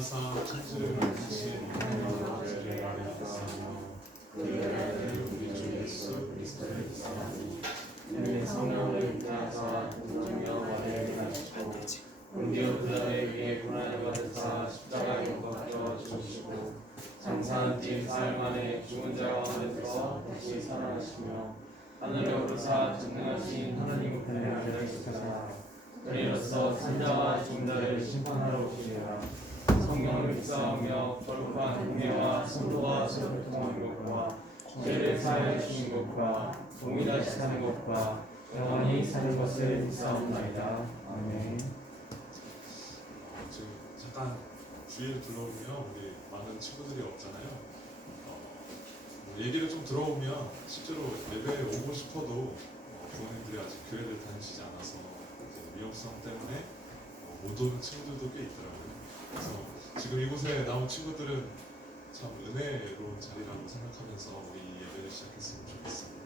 인하사 천지를 만드신 하나님의 아버지를 그를 우리 주 예수 그리스도를 믿사오니 이는 성령을 인하사 동정녀 마리아에게 나시고 본디오 빌라도에 의해 고난을 받으사 십자가에 못 박혀 죽으시고 장사한 뒤 사흘 만에 죽은 자 가운데서 다시 살아나시며 하늘에 오르사 전능하신 하나님 우편에 앉으시사 그리로서 산자와 죽은 자를 심판하러 오시리라. 성령을 믿사오며 거룩한 공예와 선도와 서로 통하는 것과 죄를 사하여 주신 것과 동이 다시 사는 것과 영원히 사는 것을 믿사옵나이다. 아멘. 지금 잠깐 주위를 둘러보면 우리 많은 친구들이 없잖아요. 얘기를 좀 들어보면 실제로 예배에 오고 싶어도 부모님들이 아직 교회를 다니시지 않아서 위험성 때문에 못 오는 친구들도 꽤 있더라고요. 그래서 지금 이곳에 나온 친구들은 참 은혜로운 자리라고 생각하면서 우리 예배를 시작했으면 좋겠습니다.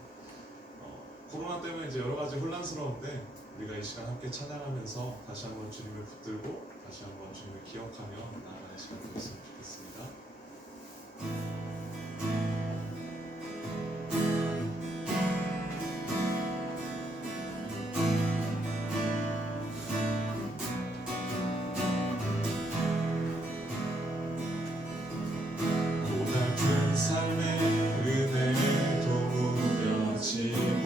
코로나 때문에 이제 여러 가지 혼란스러운데 우리가 이 시간 함께 찬양하면서 다시 한번 주님을 붙들고 다시 한번 주님을 기억하며 나아가는 시간 되었으면 좋겠습니다. 삶의 은혜도 무뎌지고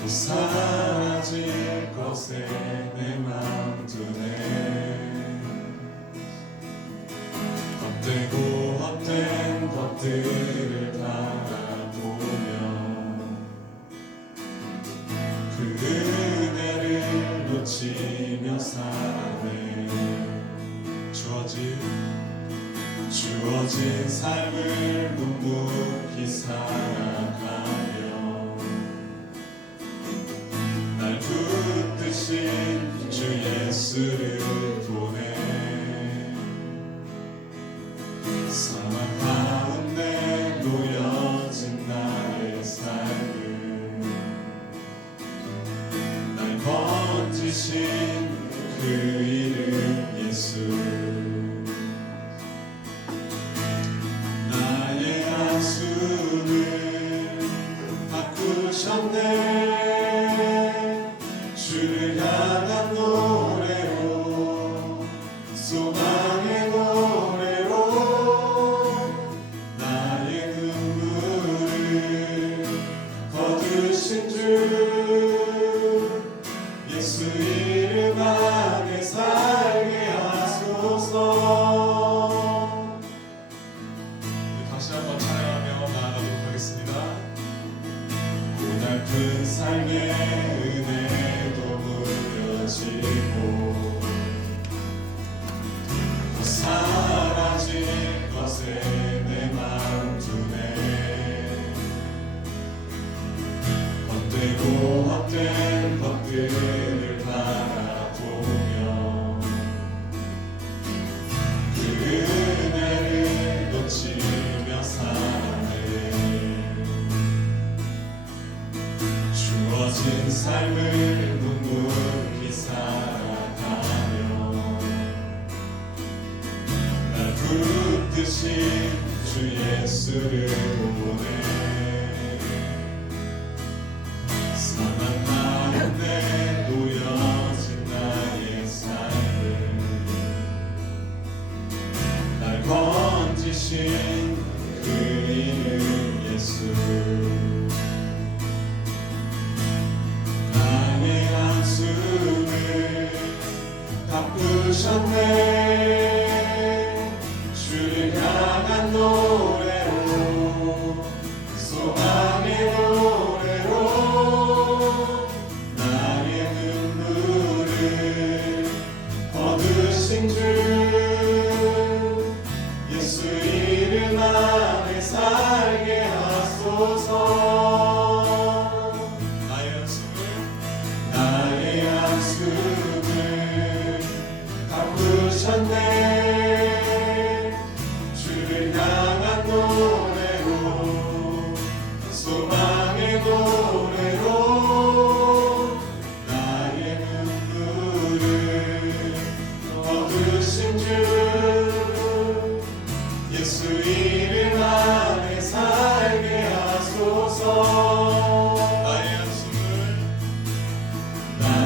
또 사라질 것에 내 맘 두네. 헛되고 헛된 것들을 바라보며 그 은혜를 놓치며 살아내. 주어진 삶을 묵묵히 살아가며 날 붙드신 주 예수를 보내. 사망 가운데 놓여진 나의 삶을 날 건지신 그 이름 예수. 주를 향한 노래로 소망의 노래로 나의 눈물을 거두신 주 예수 이름 안에 살게 하소서. 다시 한번 찬양하며 나아가도록 하겠습니다. 고달픈 삶의 은혜도 무뎌지고 또 사라질 것에 내 맘 두네. 헛되고 헛된 것들을 바라보며 그 은혜를 놓치며 살아내. 주어진 삶을 묵묵히 살아가며 날 붙드신 주 예수를 보내. 사망 가운데 놓여진 나의 삶을 날 건지신 그 이름 예수. 바꾸셨네. 주를 향한 노래로 소망의 노래로 나의 눈물을 거두신 주 예수 이름 안에 살게 하소서. 나의 한숨을 바꾸셨네.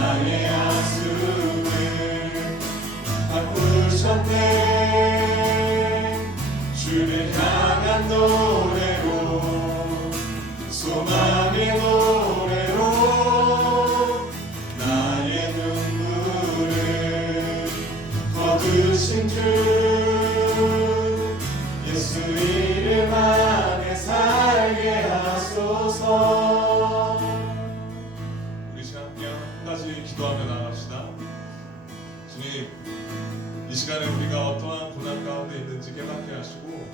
나의 한숨을 바꾸셨네. 주를 향한 노래로 소망의 노래로 나의 눈물을 거두신 주 예수 이름 안에 살게 하소서. 우리 시간 함께 한 가지 기도하며 나갑시다. 주님, 이 시간에 우리가 어떠한 고난 가운데 있는지 깨닫게 하시고,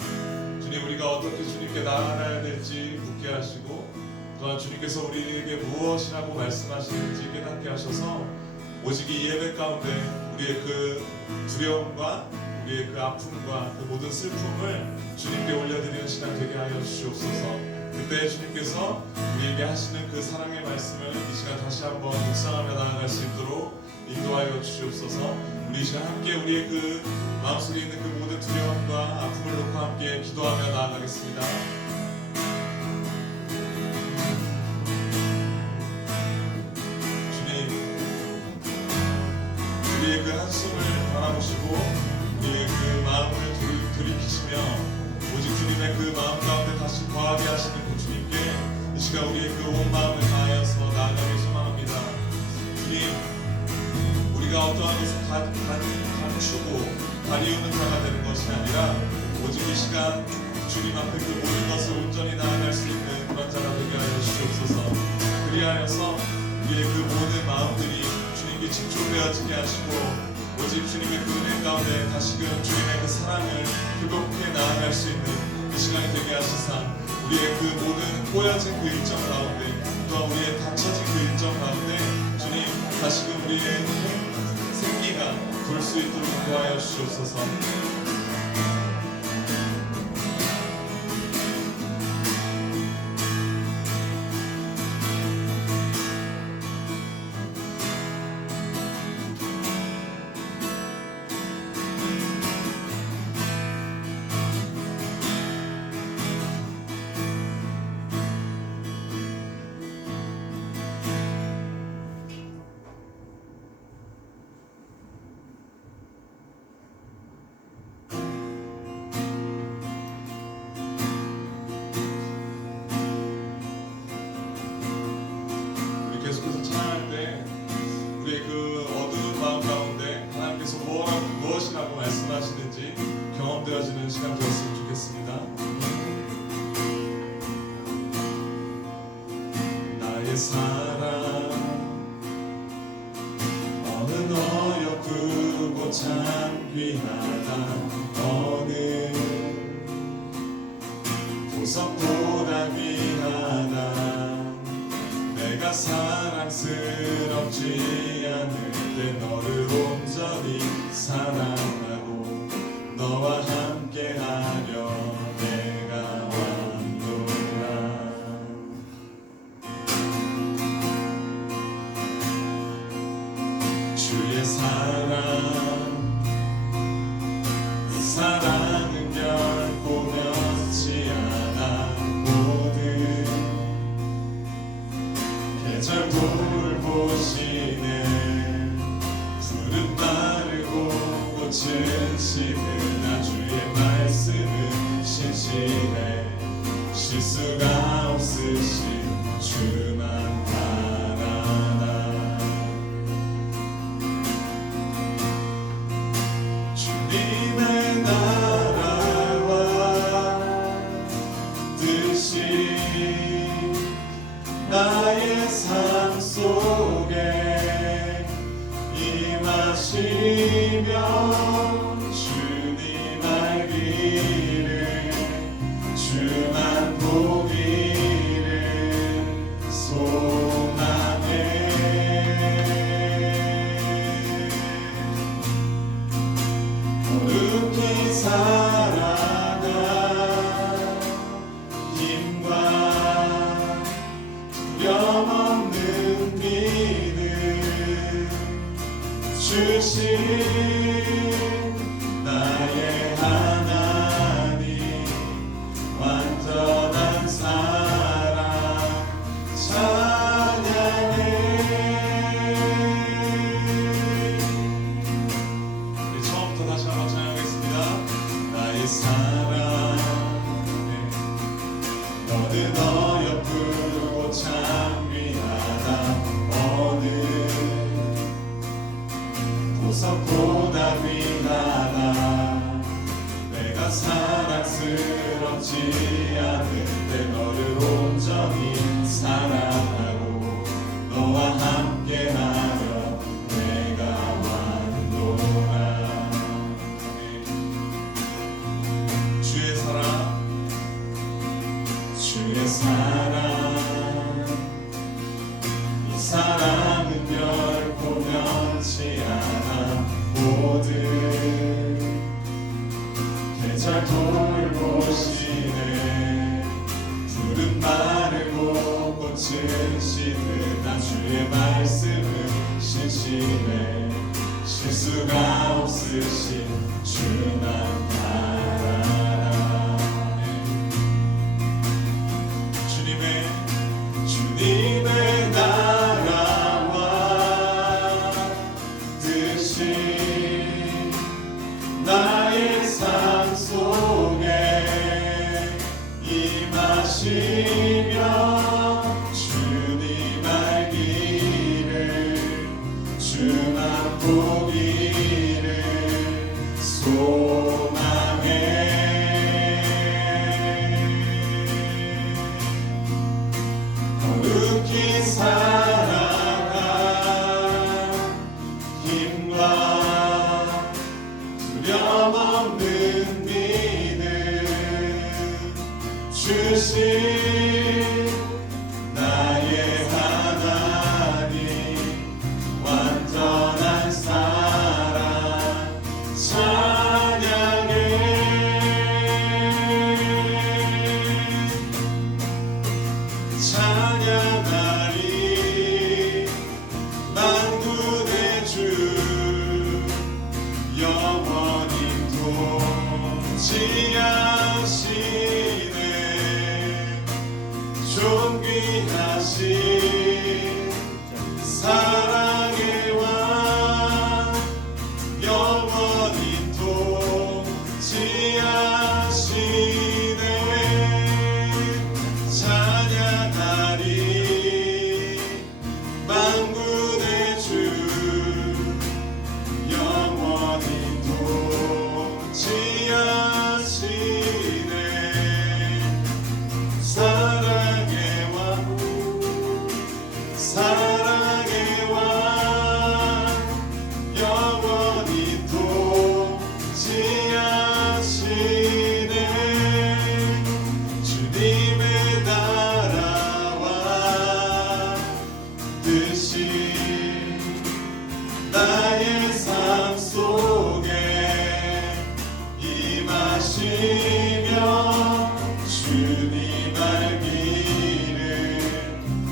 주님, 우리가 어떻게 주님께 나아가야 될지 묻게 하시고, 또한 주님께서 우리에게 무엇이라고 말씀하시는지 깨닫게 하셔서 오직 이 예배 가운데 우리의 그 두려움과 우리의 그 아픔과 그 모든 슬픔을 주님께 올려드리는 시간 되게 하여 주시옵소서. 그때 주님께서 우리에게 하시는 그 사랑의 말씀을 이 시간 다시 한번 묵상하며 나아갈 수 있도록 인도하여 주시옵소서. 우리 이 시간 함께 우리의 그 마음속에 있는 그 모든 두려움과 아픔을 놓고 함께 기도하며 나아가겠습니다. 주님, 우리의 그 한숨을 바라보시고 우리의 그 마음을 돌이키시며 오직 주님의 그 마음 가운데 다시 거하게 하시는 그 주님께 이 시간 우리의 그 온 마음을 다하여서 나아가길 소망합니다. 주님, 우리가 어떠한 것을 감추고 가리우는 자가 되는 것이 아니라 오직 이 시간 주님 앞에 그 모든 것을 온전히 나아갈 수 있는 그런 자가 되게 하여 주시옵소서. 그리하여서 우리의 그 모든 마음들이 주님께 집중되어지게 하시고 오직 주님의 그 은혜 가운데 다시금 주님의 그 사랑을 뜨겁게 나아갈 수 있는 그 시간이 되게 하시사 우리의 그 모든 꼬여진 그 일정 가운데 또한 우리의 닫혀진 그 일정 가운데 주님 다시금 우리의 생기가 돌 수 있도록 도와여 주시옵소서. 계속해서 찬양할 때 우리의 그 어두운 마음 가운데 하나님께서 무엇이라고 말씀하시는지 경험되어지는 시간 되었으면 좋겠습니다. 나의 사랑 어느 어여쁘고 참 귀하다 어느 보석보다 귀하다 내가 사랑스럽지 않을 때 너를 온전히 사랑하고 너와 함께하려 내가 왔노라. 주의 사랑 이 사랑은 결코 변치 않아 모든 계절 돌보시네 푸른 마르고 꽃은 시들나 주의 말씀은 신실해 실수가 없으신 주만 바라나. 주님의 나라와 뜻이 나의 삶 속에 임하시며 주님 알기를 주만 보기를 소망해. 거룩히 살아가 힘과 두려움없는 믿음 주신 나의 하나님 완전한 사랑 찬양해. 보석보다 귀하다. 내가 사랑스럽지 않은데 너를 온전히 사랑하고 너와 함께하며 내가 왔노라. 주의 사랑, 주의 사랑, 이 사랑은 결코 변치 않아. 모든 계절 돌보시네. 푸른 마르고 꽃은 시든 나 주의 말씀은 신실해. 실수가 없으신 주만 바라라. 주님의 나라와 뜻이 나의 삶 속에 임하시며 주님 알기를 주만 보기를 소망해. 거룩히 살아가 힘과 두려움 없는 믿음 주신 나의 하나님. 완전한 사랑 찬양해. 찬양하리 만군의 주 영원히 통치하시네. 존귀하신 사랑의 왕 영원히 통치하시네. 찬양하리 만군의 주 영원히 통치하시네. 사랑의 왕 사랑의 왕 영원히 통치하시네. 주님의 나라와 뜻이 나의 삶 속에 임하시며 주님 알기를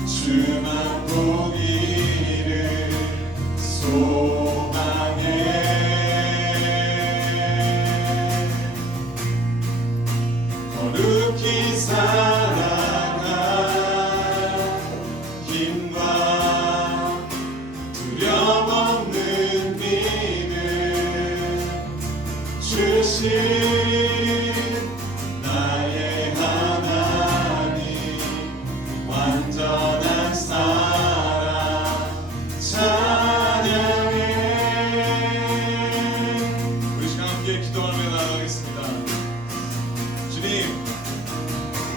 주만 보기를 소망해. 거룩히 살아가 힘과 두려움 없는 믿음 주신 나의 하나님. 완전한 사랑 찬양해. 우리 시간 함께 기도하며 나아가겠습니다. 주님,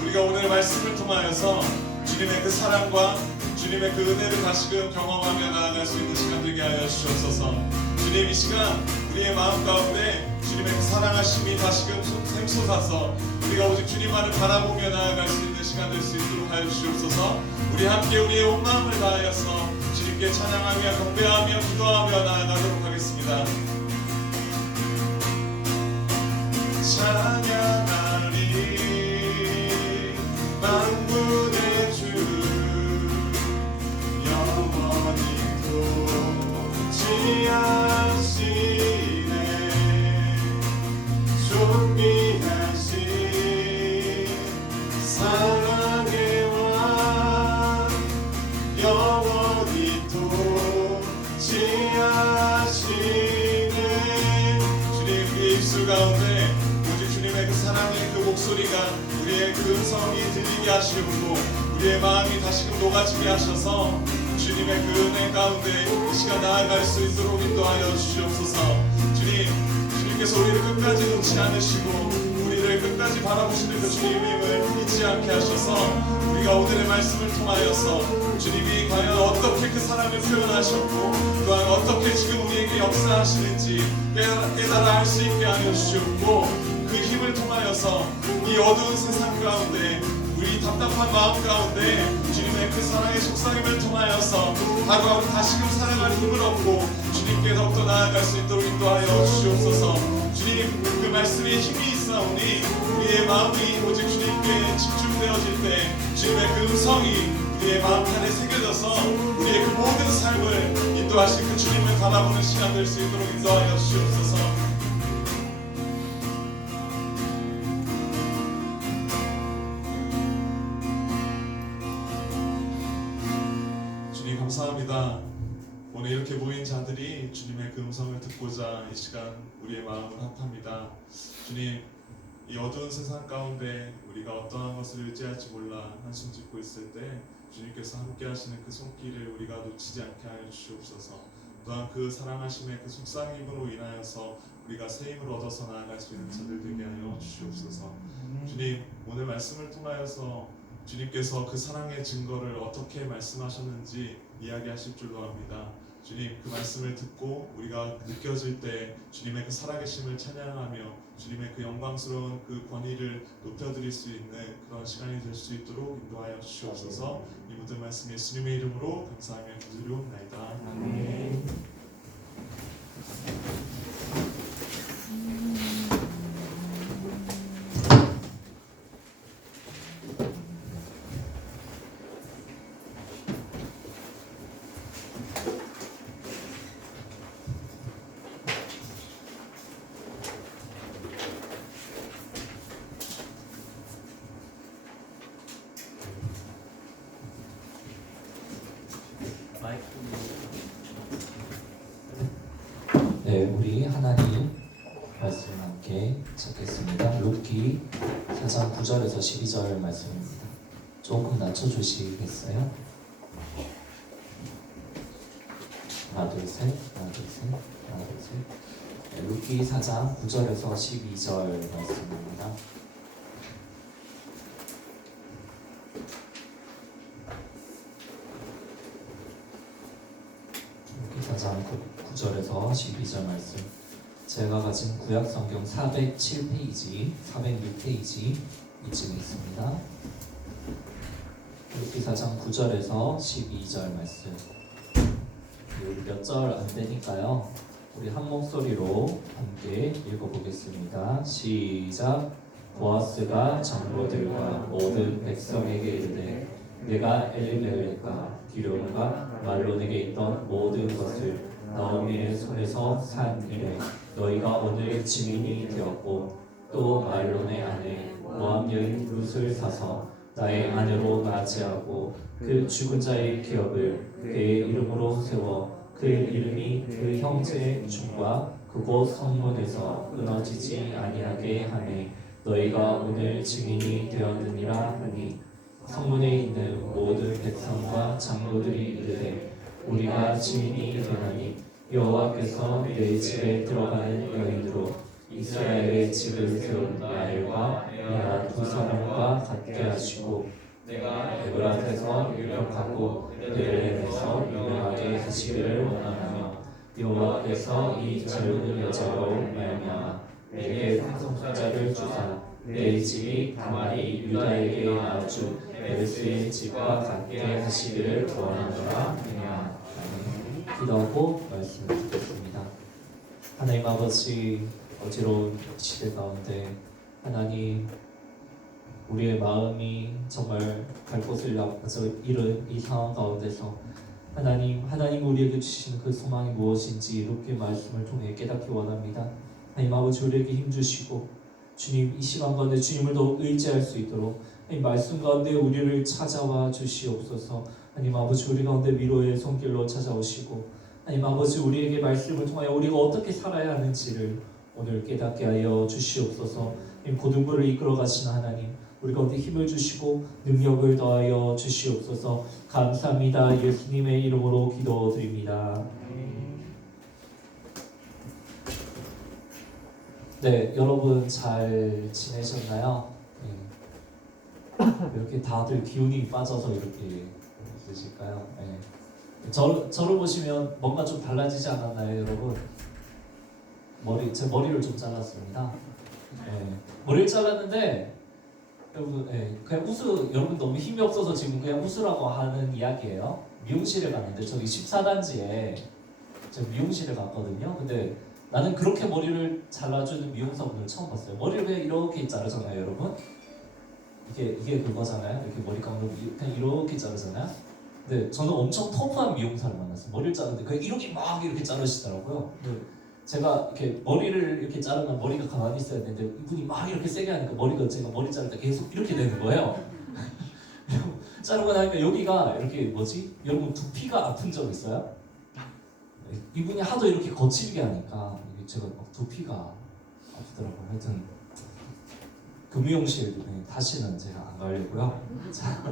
우리가 오늘 말씀을 통하여서 주님의 그 사랑과 주님의 그 은혜를 다시금 경험하며 나아갈 수 있는 시간 되게 하여 주옵소서. 주님, 이 시간 우리의 마음 가운데 주님의 그 사랑하심이 다시금 샘솟아서 우리가 오직 주님만을 바라보며 나아갈 수 있는 시간 될 수 있도록 하여 주옵소서. 우리 함께 우리의 온 마음을 다하여서 주님께 찬양하며 경배하며 기도하며 나아가도록 하겠습니다. 찬양하리 만군의 주 영원히 통치하시네. 존귀하신 사랑의 왕 영원히 통치하시네. 주님, 우리의 입술 가운데 오직 주님의 그 사랑의 그 목소리가 우리의 그 음성이 들리게 하시고 우리의 마음이 다시금 녹아지게 하셔서 주님 주님의 그 은혜 가운데 이 시간 나아갈 수 있도록 인도하여 주시옵소서. 주님께서 우리를 끝까지 놓지 않으시고 우리를 끝까지 바라보시는 그 주님임을 잊지 않게 하셔서 우리가 오늘의 말씀을 통하여서 주님이 과연 어떻게 그 사랑을 표현하셨고 또한 어떻게 지금 우리에게 역사하시는지 깨달아 알 수 있게 하여 주시옵고 그 힘을 통하여서 이 어두운 세상 가운데 우리 답답한 마음 가운데 주님의 그 사랑의 속삭임을 통하여서 하루하루 다시금 살아갈 힘을 얻고 주님께 더욱더 나아갈 수 있도록 인도하여 주시옵소서. 주님 그 말씀에 힘이 있사오니 우리의 마음이 오직 주님께 집중되어질 때 주님의 그 음성이 우리의 마음판에 새겨져서 우리의 그 모든 삶을 인도하신 그 주님을 바라보는 시간 될 수 있도록 인도하여 주시옵소서. 주님 감사합니다. 오늘 이렇게 모인 자들이 주님의 그 음성을 듣고자 이 시간 우리의 마음을 합합니다. 주님 이 어두운 세상 가운데 우리가 어떠한 것을 의지할지 몰라 한숨 짓고 있을 때 주님께서 함께 하시는 그 손길을 우리가 놓치지 않게 하여 주시옵소서. 또한 그 사랑하심의 그 속삭임으로 인하여서 우리가 새 힘을 얻어서 나아갈 수 있는 자들 되게 하여 주시옵소서. 주님 오늘 말씀을 통하여서 주님께서 그 사랑의 증거를 어떻게 말씀하셨는지 이야기하실 줄로 압니다. 주님 그 말씀을 듣고 우리가 느껴질 때 주님의 그 살아계심을 찬양하며 주님의 그 영광스러운 그 권위를 높여드릴 수 있는 그런 시간이 될 수 있도록 인도하여 주시옵소서. 이 모든 말씀 예수님의 이름으로 감사하며 기도드리옵나이다. 아멘. 네, 우리 하나님 말씀 함께 찾겠습니다. 룻기 4장 9절에서 12절 말씀입니다. 조금 낮춰주시겠어요? 하나 둘 셋, 하나 둘 셋, 하나 둘 셋. 네, 룻기 4장 9절에서 12절 말씀입니다. 룻기 4장 9절에서 12절 말씀. 제가 가진 구약 성경 407페이지, 406페이지 이쯤에 있습니다. 룻기 4장 9절에서 12절 말씀. 우리 몇 절 안 되니까요. 우리 한 목소리로 함께 읽어보겠습니다. 시작. 보아스가 장로들과 모든 백성에게 이르되 내가 엘리멜렉과 기럯과 말론에게 있던 모든 것을 나오미의 손에서 산 이래 너희가 오늘 증인이 되었고 또 말론의 아내 모압 여인 룻을 사서 나의 아내로 맞이하고 그 죽은 자의 기업을 그의 이름으로 세워 그 이름이 그 형제의 중과 그곳 성문에서 끊어지지 아니하게 하매 너희가 오늘 증인이 되었느니라 하니 성문에 있는 모든 백성과 장로들이 이르되 우리가 증인이 되나니 여호와께서 내 집에 들어가는 여인으로 이스라엘의 집을 세운 야엘과 야한 두 사람과 같게 하시고 내가 에브라트에서 유력하고 베들레헴에서 유명하게 하시기를 원하며 여호와께서 이 젊은 여자로 말미암아 내게 상속자를 주사 내 집이 가만히 유다에게 아주 에르스의 집과 같게 하시기를 원하노라 하며 기도하고 말씀을 듣겠습니다. 하나님 아버지, 어지러운 시대 가운데 하나님 우리의 마음이 정말 갈 곳을 앞서 잃은 이 상황 가운데서 하나님 우리에게 주시는 그 소망이 무엇인지 이렇게 말씀을 통해 깨닫기 원합니다. 하나님 아버지 우리에게 힘 주시고 주님 이 시간 가운데 주님을 더 의지할 수 있도록 하나님 말씀 가운데 우리를 찾아와 주시옵소서. 하나님 아버지 우리 가운데 위로의 손길로 찾아오시고 하나님 아버지 우리에게 말씀을 통하여 우리가 어떻게 살아야 하는지를 오늘 깨닫게 하여 주시옵소서. 하나님 고등부를 이끌어 가시는 하나님 우리 가운데 힘을 주시고 능력을 더하여 주시옵소서. 감사합니다. 예수님의 이름으로 기도드립니다. 네, 여러분 잘 지내셨나요? 네. 이렇게 다들 기운이 빠져서 이렇게 있으실까요? 네. 저를 보시면 뭔가 좀 달라지지 않았나요, 여러분? 제 머리를 좀 잘랐습니다. 네. 머리를 잘랐는데 여러분, 그냥 여러분 너무 힘이 없어서 지금 그냥 웃으라고 하는 이야기예요. 미용실에 갔는데 저기 14단지에 제가 미용실에 갔거든요. 근데 나는 그렇게 머리를 잘라주는 미용사분을 처음 봤어요. 머리를 그냥 이렇게 자르잖아요, 여러분. 이게 그거잖아요. 이렇게 머리 감으로 그냥 이렇게 자르잖아요. 근데 저는 엄청 터프한 미용사를 만났어요. 머리를 자르는데 그냥 이렇게 막 이렇게 자르시더라고요. 제가 이렇게 머리를 이렇게 자르면 머리가 가만히 있어야 되는데 이분이 막 이렇게 세게 하니까 제가 머리 자를 때 계속 이렇게 되는 거예요. 자르고 나니까 여기가 이렇게 여러분 두피가 아픈 적 있어요? 이분이 하도 이렇게 거칠게 하니까 제가 막 두피가 아프더라고요. 하여튼 그 미용실 다시는 제가 안 가려고요. 자,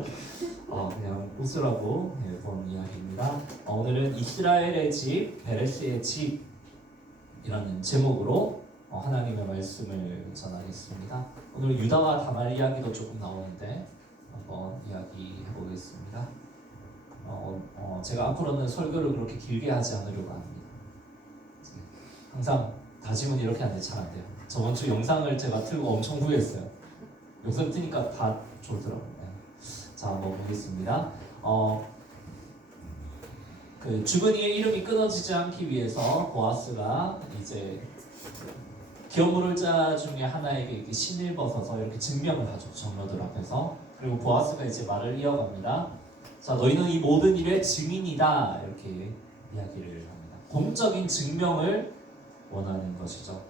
그냥 웃으라고 본 이야기입니다. 오늘은 이스라엘의 집, 베레스의 집이라는 제목으로 하나님의 말씀을 전하겠습니다. 오늘 유다와 다말 이야기도 조금 나오는데 한번 이야기해 보겠습니다. 제가 앞으로는 설교를 그렇게 길게 하지 않으려고 합니다. 항상 다짐은 이렇게 하는데 잘 안 돼요. 저번 주 영상을 제가 틀고 엄청 후회했어요. 영상 뜨니까 다 좋더라고요. 자, 한번 보겠습니다. 그 죽은 이의 이름이 끊어지지 않기 위해서 보아스가 이제 기업물을 자 중에 하나에게 이렇게 신을 벗어서 이렇게 증명을 하죠. 장로들 앞에서. 그리고 보아스가 이제 말을 이어갑니다. 자, 너희는 이 모든 일의 증인이다. 이렇게 이야기를 합니다. 공적인 증명을 원하는 것이죠.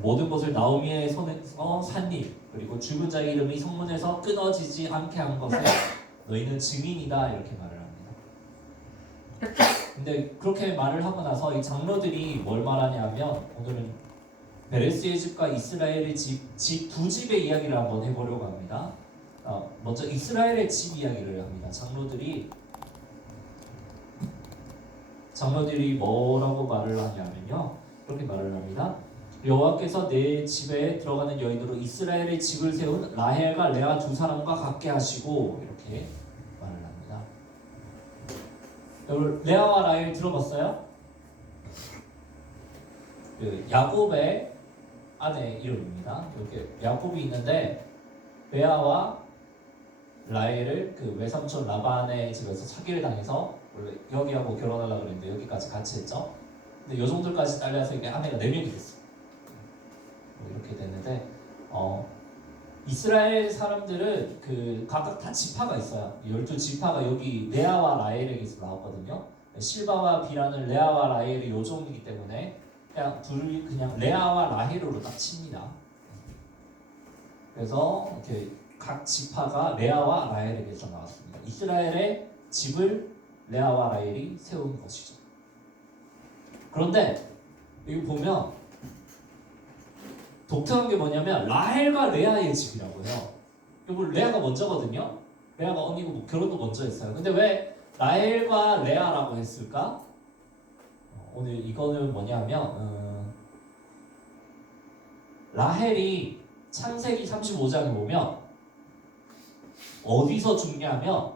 모든 것을 나오미의 손에서 산 일, 그리고 죽은 자의 이름이 성문에서 끊어지지 않게 한 것에 너희는 증인이다. 이렇게 말을 합니다. 근데 그렇게 말을 하고 나서 이 장로들이 뭘 말하냐면 오늘은 베레스의 집과 이스라엘의 집 두 집의 이야기를 한번 해보려고 합니다. 먼저 이스라엘의 집 이야기를 합니다. 장로들이 뭐라고 말을 하냐면요, 그렇게 말을 합니다. 여호와께서 내 집에 들어가는 여인으로 이스라엘의 집을 세운 라헬과 레아 두 사람과 같게 하시고 이렇게 말을 합니다. 여러분 레아와 라헬 들어봤어요? 그 야곱의 아내 이름입니다. 이렇게 야곱이 있는데 레아와 라헬을 그 외삼촌 라반의 집에서 사기를 당해서 원래 여기하고 결혼하려고 그랬는데 여기까지 같이 했죠. 근데 요 정도까지 딸려서 이게 아내가 4명이 됐어요. 이렇게 됐는데 이스라엘 사람들은 그 각각 다 지파가 있어요. 12지파가 여기 레아와 라헬에게서 나왔거든요. 실바와 비라는 레아와 라헬의 요종이기 때문에 둘이 그냥 레아와 라헬으로 딱 칩니다. 그래서 이렇게 각 지파가 레아와 라헬에게서 나왔습니다. 이스라엘의 집을 레아와 라헬이 세운 것이죠. 그런데 여기 보면 독특한 게 뭐냐면 라헬과 레아의 집이라고 해요. 여러분 레아가 먼저거든요. 레아가 언니고 뭐 결혼도 먼저 했어요. 근데 왜 라헬과 레아라고 했을까? 오늘 이거는 뭐냐면 라헬이 창세기 35장에 보면 어디서 죽냐면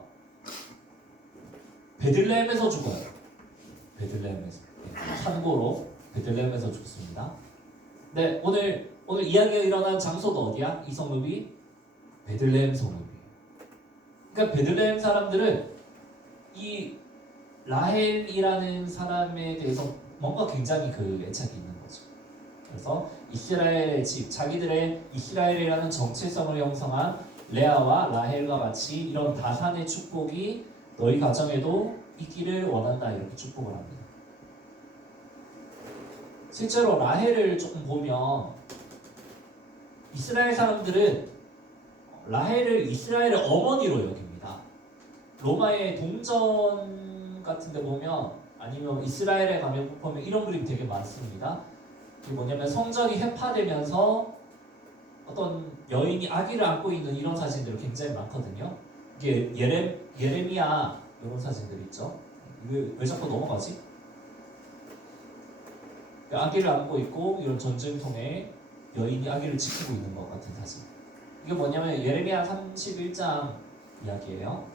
베들레헴에서 죽어요. 베들레헴에서. 참고로 베들레헴에서 죽습니다. 네, 오늘 이야기가 일어난 장소도 어디야? 이 성읍이 베들레헴 성읍이에요. 그러니까 베들레헴 사람들은 이 라헬이라는 사람에 대해서 뭔가 굉장히 그 애착이 있는 거죠. 그래서 이스라엘의 집, 자기들의 이스라엘이라는 정체성을 형성한 레아와 라헬과 같이 이런 다산의 축복이 너희 가정에도 있기를 원한다. 이렇게 축복을 합니다. 실제로 라헬을 조금 보면 이스라엘 사람들은 라헬을 이스라엘의 어머니로 여깁니다. 로마의 동전 같은 데 보면 아니면 이스라엘에 가면 보면 이런 그림 되게 많습니다. 이게 뭐냐면 성전이 회파되면서 어떤 여인이 아기를 안고 있는 이런 사진들이 굉장히 많거든요. 이게 예레미야 이런 사진들 있죠. 왜 자꾸 넘어가지? 아기를 안고 있고 이런 전쟁통에 여인이 아기를 지키고 있는 것 같은 사진. 이게 뭐냐면 예레미야 31장 이야기예요.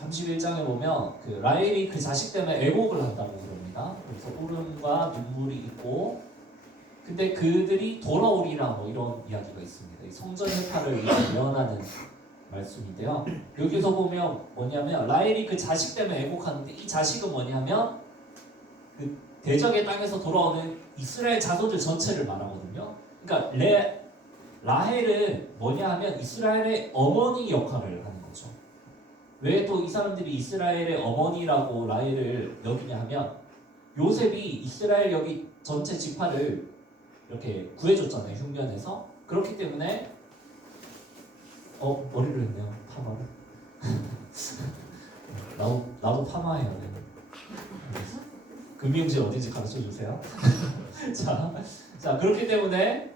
31장에 보면 그 라헬이 그 자식 때문에 애곡을 한다고 그럽니다. 그래서 울음과 눈물이 있고, 근데 그들이 돌아오리라 뭐 이런 이야기가 있습니다. 이 성전 회파를 예언하는 말씀인데요. 여기서 보면 뭐냐면 라헬이 그 자식 때문에 애곡하는데, 이 자식은 뭐냐면 그 대적의 땅에서 돌아오는 이스라엘 자손들 전체를 말하거든요. 그러니까 라헬은 뭐냐 하면 이스라엘의 어머니 역할을 하는 거죠. 왜 또 이 사람들이 이스라엘의 어머니라고 라헬을 여기냐 하면, 요셉이 이스라엘 여기 전체 지파를 이렇게 구해줬잖아요, 흉년에서. 그렇기 때문에 머리를 했네요, 파마를. 나도 파마해야 돼. 금미용실 어딘지 가르쳐 주세요. 자, 그렇기 때문에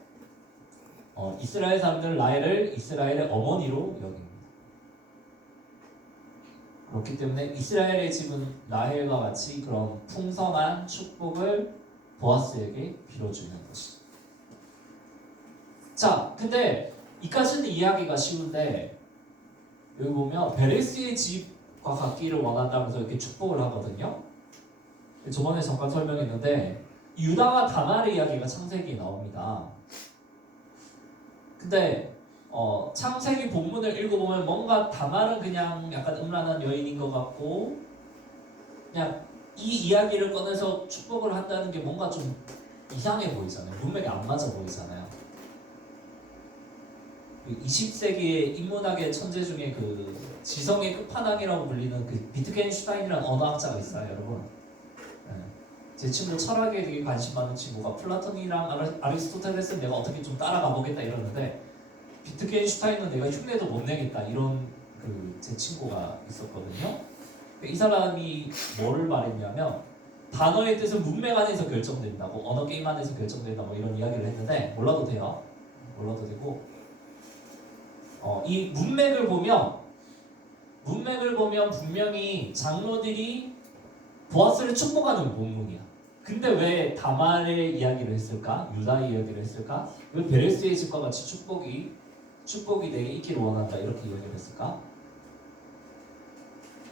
이스라엘 사람들은 라헬을 이스라엘의 어머니로 여깁니다. 그렇기 때문에 이스라엘의 집은 라헬과 같이 그런 풍성한 축복을 보아스에게 빌어주는 것이죠. 자, 근데 이까지는 이해하기가 쉬운데, 여기 보면 베레스의 집과 같기를 원한다면서 이렇게 축복을 하거든요. 저번에 잠깐 설명했는데 유다와 다말의 이야기가 창세기에 나옵니다. 근데 창세기 본문을 읽어보면 뭔가 다말은 그냥 약간 음란한 여인인 것 같고, 그냥 이 이야기를 꺼내서 축복을 한다는 게 뭔가 좀 이상해 보이잖아요. 문맥이 안 맞아 보이잖아요. 20세기의 인문학의 천재 중에 그 지성의 끝판왕이라고 불리는 그 비트겐슈타인이라는 언어학자가 있어요, 여러분. 제 친구 철학에 되게 관심 많은 친구가 플라톤이랑 아리스토텔레스는 내가 어떻게 좀 따라가 보겠다 이러는데, 비트겐슈타인은 내가 흉내도 못 내겠다 이런 제 친구가 있었거든요. 이 사람이 뭐를 말했냐면, 단어의 뜻은 문맥 안에서 결정된다고, 언어 게임 안에서 결정된다고 이런 이야기를 했는데, 몰라도 돼요. 몰라도 되고, 이 문맥을 보면 분명히 장로들이 보아스를 축복하는 본문이야. 근데 왜 다말의 이야기를 했을까? 유다의 이야기를 했을까? 왜 베레스의 집과 같이 축복이 내게 있기를 원한다 이렇게 이야기를 했을까?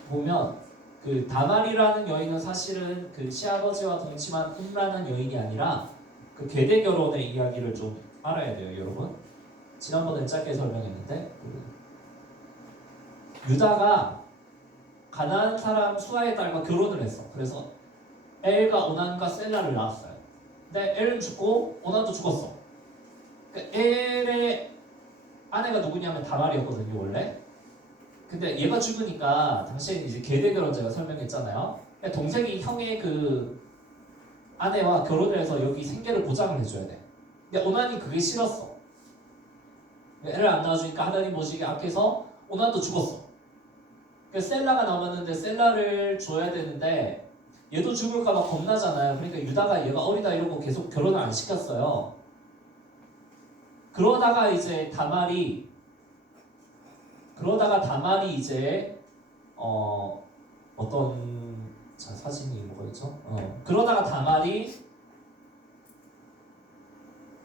보면 그 다말이라는 여인은 사실은 그 시아버지와 동침한 음란한 여인이 아니라 그 계대 결혼의 이야기를 좀 알아야 돼요, 여러분. 지난번에 짧게 설명했는데, 유다가 가나안 사람 수아의 딸과 결혼을 했어. 그래서 엘과 오난과 셀라를 낳았어요. 근데 엘은 죽고 오난도 죽었어. 그러니까 엘의 아내가 누구냐면 다말이었거든요, 원래. 근데 얘가 죽으니까 당시에는 이제 계대 결혼 제가 설명했잖아요. 동생이 형의 그 아내와 결혼을 해서 여기 생계를 보장을 해줘야 돼. 근데 오난이 그게 싫었어. 애를 안 낳아주니까 하나님 보시기에 악해서 오난도 죽었어. 셀라가 남았는데 셀라를 줘야 되는데 얘도 죽을까봐 겁나잖아요. 그러니까 유다가 얘가 어리다 이러고 계속 결혼을 안 시켰어요. 그러다가 다말이 이제 사진이 뭐가 있죠? 그러다가 다말이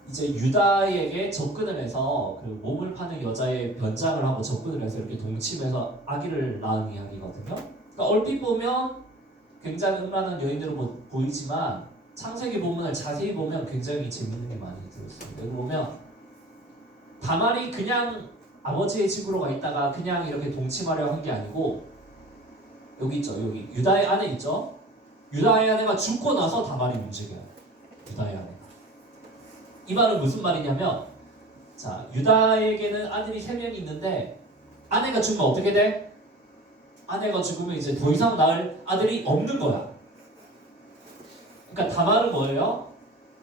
이제 유다에게 접근을 해서 그 몸을 파는 여자의 변장을 하고 접근을 해서 이렇게 동침해서 아기를 낳은 이야기거든요. 그러니까 얼핏 보면 굉장히 음란한 여인으로 보이지만 창세기 본문을 자세히 보면 굉장히 재밌는 게 많이 들었습니다. 여기 보면 다말이 그냥 아버지의 집으로 가 있다가 그냥 이렇게 동침하려 한 게 아니고, 여기 있죠, 여기 유다의 아내 있죠. 유다의 아내가 죽고 나서 다말이 움직여요. 유다의 아내. 이 말은 무슨 말이냐면, 자, 유다에게는 아들이 3명이 있는데 아내가 죽으면 어떻게 돼? 아내가 죽으면 이제 더 이상 낳을 아들이 없는 거야. 그러니까 다말은 뭐예요?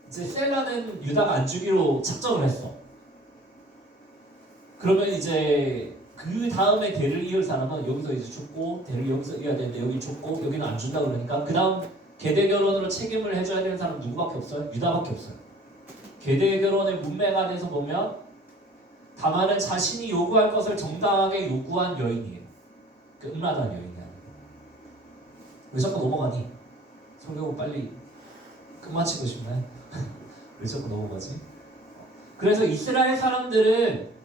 이제 셀라는 유다가 안 주기로 작정을 했어. 그러면 이제 그 다음에 대를 이을 사람은 여기서 이제 죽고, 대를 여기서 이어야 되는데 여기 죽고 여기는 안 준다 그러니까 그 다음 계대 결혼으로 책임을 해줘야 되는 사람은 누구밖에 없어요? 유다밖에 없어요. 계대 결혼의 문맥 안에서 보면 다말은 자신이 요구할 것을 정당하게 요구한 여인이에요. 그 음란한 여인이야. 왜 자꾸 넘어가니? 설교 빨리 끝마치고 싶나요? 왜 자꾸 넘어가지? 그래서 이스라엘 사람들은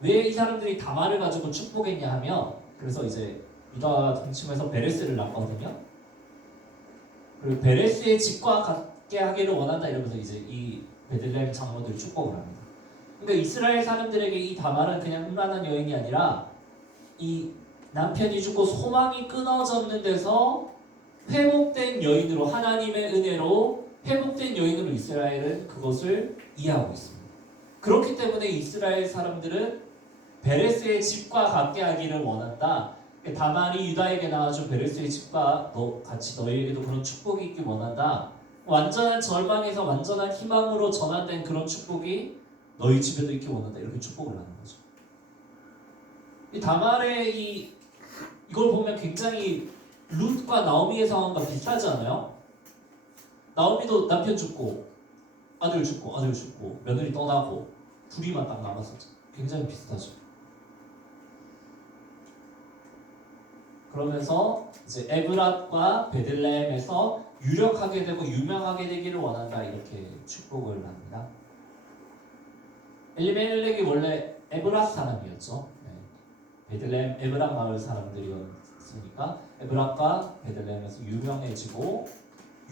왜 이 사람들이 다말을 가지고 축복했냐 하면, 그래서 이제 유다 동침에서 베레스를 낳거든요. 그리고 베레스의 집과 같게 하기를 원한다 이러면서 이제 이 베들레헴 장로들이 축복을 합니다. 그러니까 이스라엘 사람들에게 이 다말은 그냥 음란한 여인이 아니라 이 남편이 죽고 소망이 끊어졌는 데서 회복된 여인으로, 하나님의 은혜로 회복된 여인으로 이스라엘은 그것을 이해하고 있습니다. 그렇기 때문에 이스라엘 사람들은 베레스의 집과 같게 하기를 원한다. 다말이 유다에게 나와준 베레스의 집과 같이 너희에게도 그런 축복이 있길 원한다. 완전한 절망에서 완전한 희망으로 전환된 그런 축복이 너희 집에도 있길 원한다. 이렇게 축복을 하는 거죠. 이 다말의 이걸 보면 굉장히 룻과 나오미의 상황과 비슷하지 않아요? 나오미도 남편 죽고 아들 죽고 며느리 떠나고 둘이만 딱 남았었죠. 굉장히 비슷하죠. 그러면서 이제 에브랏과 베들레헴에서 유력하게 되고 유명하게 되기를 원한다. 이렇게 축복을 합니다. 엘리멜렉이 원래 에브랏 사람이었죠. 베들레헴 에브랏 마을 사람들이었으니까 에브랏과 베들레헴에서 유명해지고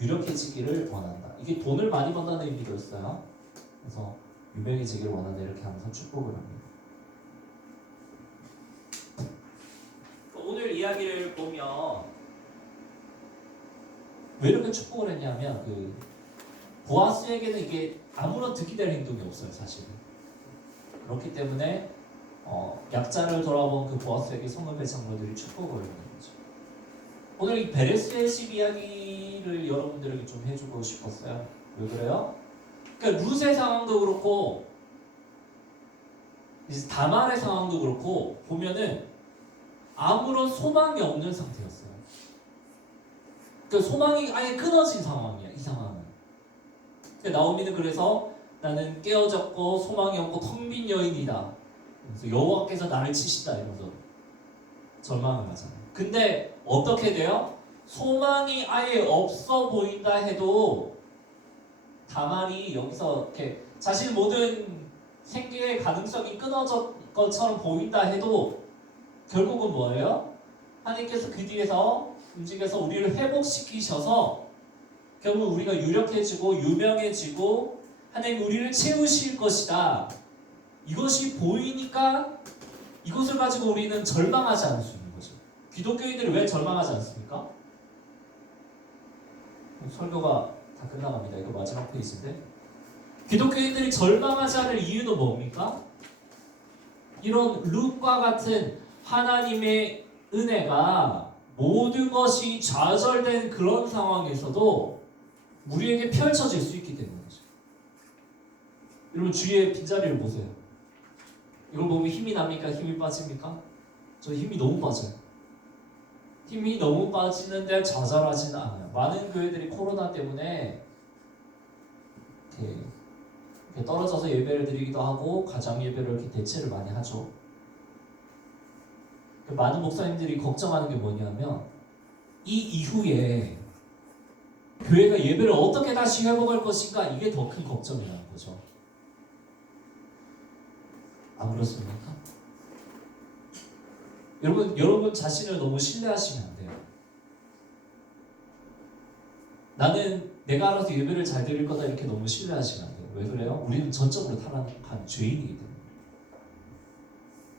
유력해지기를 원한다. 이게 돈을 많이 번다는 의미도 있어요. 그래서 유명해지기를 원한다. 이렇게 하면서 축복을 합니다. 오늘 이야기를 보면 왜 이렇게 축복을 했냐면 보아스에게는 이게 아무런 득이 될 행동이 없어요, 사실은. 그렇기 때문에 약자를 돌아본 그 보아스에게 성읍의 장로들이 축복을 하는 거죠. 오늘 이 베레스의 집 이야기를 여러분들에게 좀 해주고 싶었어요. 왜 그래요? 그러니까 룻의 상황도 그렇고 이제 다말의 상황도 그렇고 보면은 아무런 소망이 없는 상태였어요. 그러니까 소망이 아예 끊어진 상황이야, 이 상황은. 그러니까 나오미는 그래서 나는 깨어졌고 소망이 없고 텅 빈 여인이다. 그래서 여호와께서 나를 치신다 이러면서 절망을 하잖아요. 근데 어떻게 돼요? 소망이 아예 없어 보인다 해도 다말이 여기서 이렇게 자신 모든 생계의 가능성이 끊어진 것처럼 보인다 해도 결국은 뭐예요? 하나님께서 그 뒤에서 움직여서 우리를 회복시키셔서 결국 우리가 유력해지고 유명해지고 하나님 우리를 채우실 것이다. 이것이 보이니까 이것을 가지고 우리는 절망하지 않을 수 있는 거죠. 기독교인들이 왜 절망하지 않습니까? 설교가 다 끝나갑니다. 이거 마지막 페이지인데 기독교인들이 절망하지 않을 이유는 뭡니까? 이런 룻과 같은 하나님의 은혜가 모든 것이 좌절된 그런 상황에서도 우리에게 펼쳐질 수 있기 때문이죠. 여러분 주위의 빈자리를 보세요. 이걸 보면 힘이 납니까? 힘이 빠집니까? 저 힘이 너무 빠져요. 힘이 너무 빠지는데 좌절하지는 않아요. 많은 교회들이 코로나 때문에 이렇게 떨어져서 예배를 드리기도 하고 가정 예배를 이렇게 대체를 많이 하죠. 많은 목사님들이 걱정하는 게 뭐냐면 이 이후에 교회가 예배를 어떻게 다시 회복할 것인가, 이게 더 큰 걱정이라는 거죠. 안 그렇습니까? 여러분 자신을 너무 신뢰하시면 안 돼요. 나는 내가 알아서 예배를 잘 드릴 거다 이렇게 너무 신뢰하시면 안 돼요. 왜 그래요? 우리는 전적으로 타락한 죄인이기 때문에.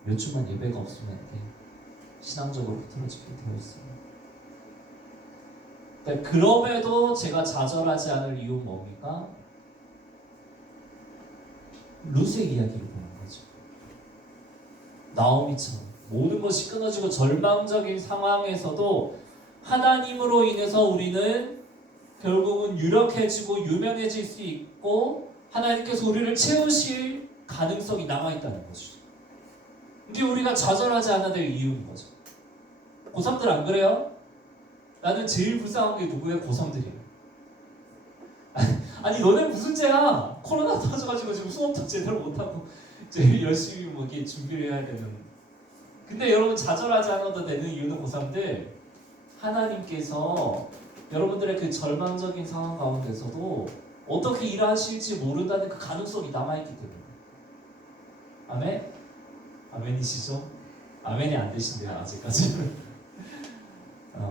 몇 주만 예배가 없으면 이렇게 신앙적으로 흐트러지게 되어 있습니다. 그럼에도 제가 좌절하지 않을 이유는 뭡니까? 룻의 이야기를 보는 거죠. 나오미처럼 모든 것이 끊어지고 절망적인 상황에서도 하나님으로 인해서 우리는 결국은 유력해지고 유명해질 수 있고 하나님께서 우리를 채우실 가능성이 남아있다는 것이죠. 이게 우리가 좌절하지 않아야 될 이유인 거죠. 고3들 안 그래요? 나는 제일 불쌍한 게 누구예요? 고3들이에요. 아니 너네 무슨 죄야? 코로나 터져가지고 지금 수업도 제대로 못하고 이제 열심히 뭐 이렇게 준비를 해야 되는. 근데 여러분 좌절하지 않아도 되는 이유는 고3들 하나님께서 여러분들의 그 절망적인 상황 가운데서도 어떻게 일하실지 모른다는 그 가능성이 남아있기 때문에. 아멘? 아멘이시죠? 아멘이 안 되신대요 아직까지는.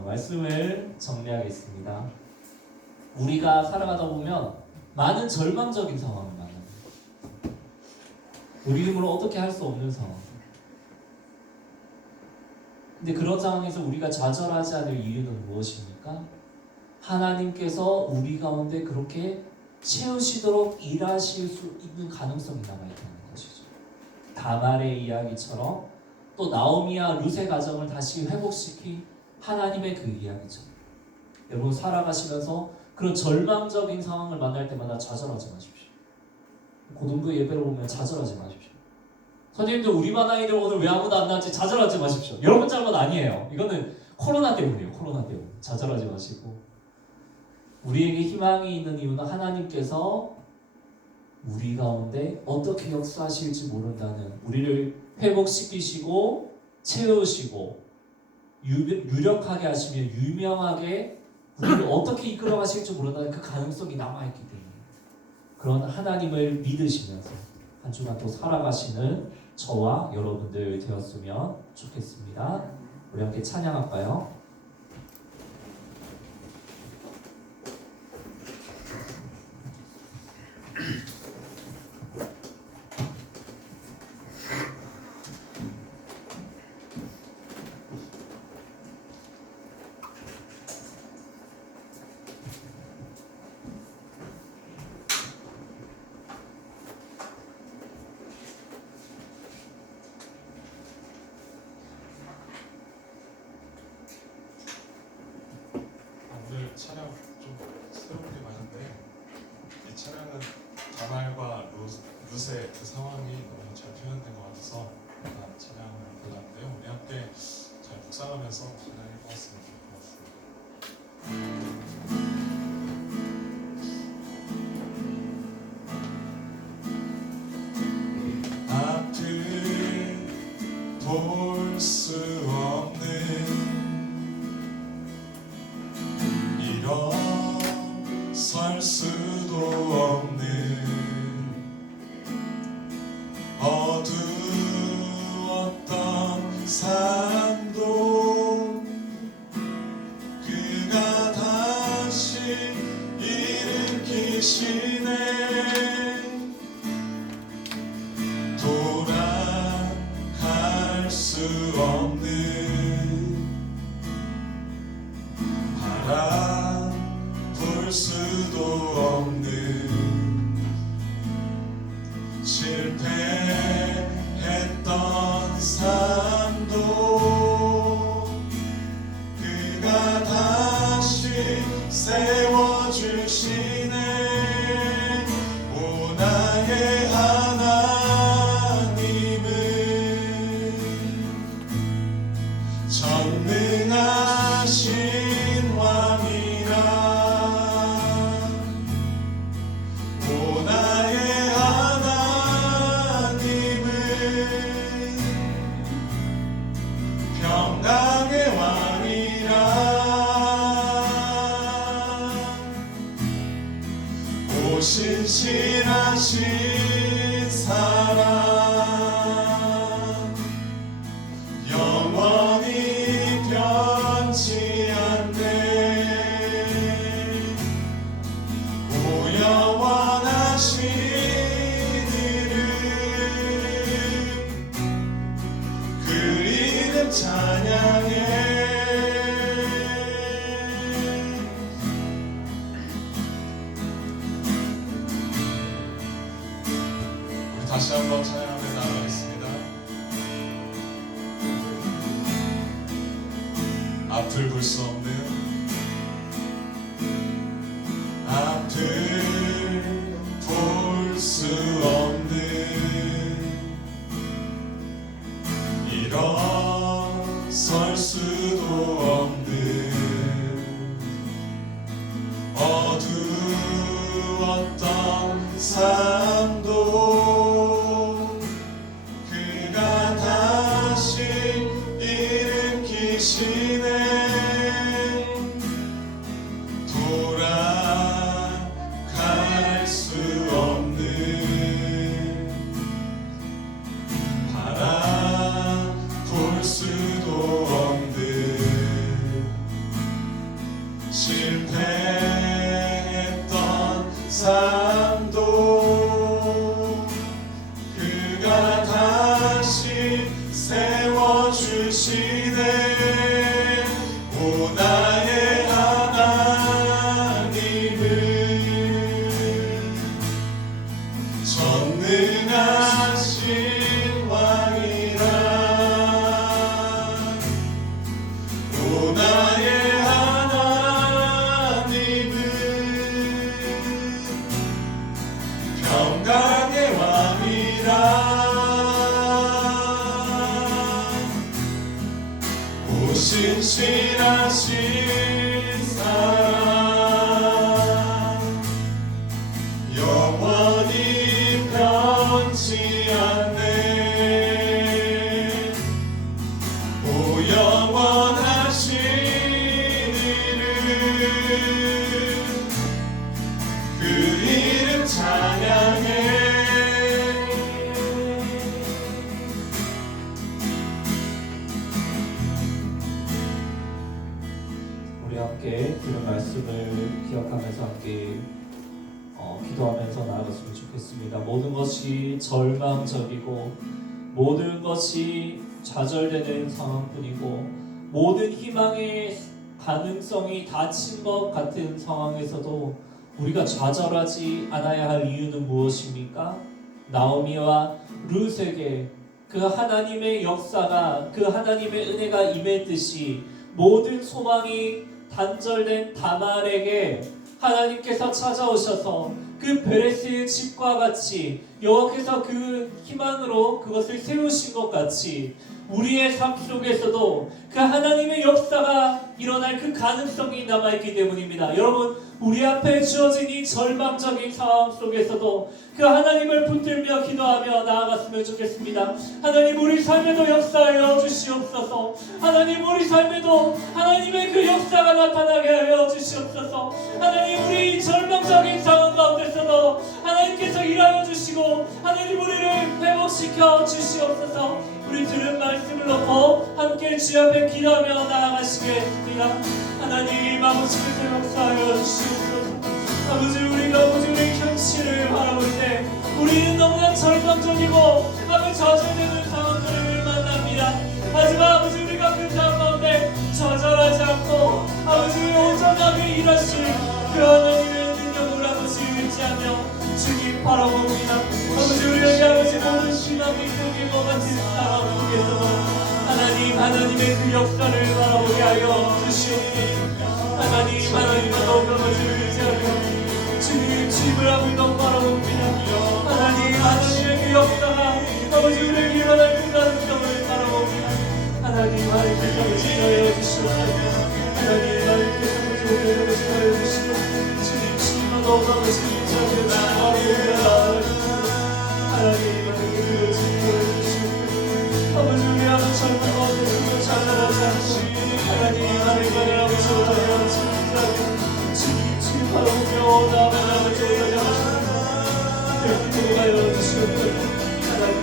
말씀을 정리하겠습니다. 우리가 살아가다 보면 많은 절망적인 상황을 만납니다. 우리 힘으로 어떻게 할 수 없는 상황. 근데 그런 상황에서 우리가 좌절하지 않을 이유는 무엇입니까? 하나님께서 우리 가운데 그렇게 채우시도록 일하실 수 있는 가능성이 남아있다는 것이죠. 다말의 이야기처럼 또 나오미와 룻의 가정을 다시 회복시킨 하나님의 그 이야기처럼 여러분 살아가시면서 그런 절망적인 상황을 만날 때마다 좌절하지 마십시오. 고등부 예배를 보면 좌절하지 마십시오. 선생님들 우리 반 아이들 오늘 왜 아무도 안 나왔지? 좌절하지 마십시오. 여러분 잘못 아니에요. 이거는 코로나 때문이에요. 코로나 때문에. 좌절하지 마시고 우리에게 희망이 있는 이유는 하나님께서 우리 가운데 어떻게 역사하실지 모른다는 우리를 회복시키시고 채우시고 유력하게 하시며 유명하게 우리를 어떻게 이끌어 가실지 모른다는 그 가능성이 남아있기 때문에 그런 하나님을 믿으시면서 한 주간 또 살아가시는 저와 여러분들 되었으면 좋겠습니다. 우리 함께 찬양할까요? 오늘 차량 좀 새롭게 많은데 이 차량은 다말과 룻의 그 상황이 너무 잘 표현된 것 같아서 차량을 골랐는데요. 우리 함께 잘 묵상하면서 찬양 읽어봤으면 좋겠습니다. 앞을 볼 수 없는 설 수도 없는 어두웠던 삶도 그가 다시 일으키시네. 돌아갈 수 없는 볼 수도 없는 실패했던 삶도 그가 다시 세워주시네. 오 나의 하나님은 전능하신 왕이라. 평강의 왕이라. 오 신실하신 사랑 영원히 변치 않네. 오 영원하신 이름 그 이름 찬양해. 우리 다시 한번 찬양하며 나아가겠습니다. 앞을 볼 수 없는 앞을 볼 수 없는 일어설 수도 없는 어두웠던 죽었던 삶도 그가 다시 일으키시네. 돌아갈 수 없는 바라볼 수도 없는 실패했던 삶도 그가 다시 세워주시네. 오 나의 하나님은 전능하신 왕이라. 오 나의 하나님은 평강의 왕이라. 오 신실하신 사랑 영원히 변치 않네. 오 영원하신 이름 그 이름 찬양해. 우리 함께 들은 말씀을 기억하면서 함께 기도하면서 나아갔으면 좋겠습니다. 모든 것이 절망적이고 모든 것이 좌절되는 상황뿐이고 모든 희망의 가능성이 닫힌 것 같은 상황에서도 우리가 좌절하지 않아야 할 이유는 무엇입니까? 나오미와 룻에게 그 하나님의 역사가, 그 하나님의 은혜가 임했듯이 모든 소망이 단절된 다말에게 하나님께서 찾아오셔서 그 베레스의 집과 같이 여호와께서 그 희망으로 그것을 세우신 것 같이 우리의 삶 속에서도 그 하나님의 역사가 일어날 그 가능성이 남아있기 때문입니다. 여러분, 우리 앞에 주어진 이 절망적인 상황 속에서도 그 하나님을 붙들며 기도하며 나아갔으면 좋겠습니다. 하나님, 우리 삶에도 역사하여 주시옵소서. 하나님, 우리 삶에도 하나님의 그 역사가 나타나게 하여 주시옵소서. 하나님, 우리 이 절망적인 상황 가운데서도 하나님께서 일하여 주시고 하나님 우리를 회복시켜 주시옵소서. 우리 들은 말씀을 놓고 함께 주 앞에 기도하며 나아가시겠습니다. 하나님, 아버지께서 역사하여 주시옵소서. 아버지, 우리가 우리의 현실을 바라볼 때 우리는 너무나 절망적이고 아버지 좌절되는 상황들을 만납니다. 하지만 아버지, 우리가 그 상황 가운데 좌절하지 않고 아버지 온전하게 일하실 그 하나님의 능력을 아버지 의지하며 주님 바라봅니다. 아버지, 우리에게 아버지 모든 희망이 끊길 것 같은 상황 속에서도 하나님의 그 역사를 바라보게 하여 주시옵소서. 하나님과 더욱 아버지를 의지하며 주님 집을 하고 있다고 바라봅니다. 하나님의 그 역사가 아버지 우리에게 일어날 그 가능성을 바라봅니다. 하나님께서 지혜하여 주시옵소서. 하나님께서 지혜하여 주시옵소서. 주님과 더욱 아버지를 의지하며 바라봅니다. 하나님의 그 지혜하여 주시옵소서. 아버지, 우리 아버지 젊은 가운데서 찾아오지 않고 하나님 하나님의 아버지 오라며 주님 바라보며 나아가 아버지 오라며 하나님 하여 주시옵소서. 하나님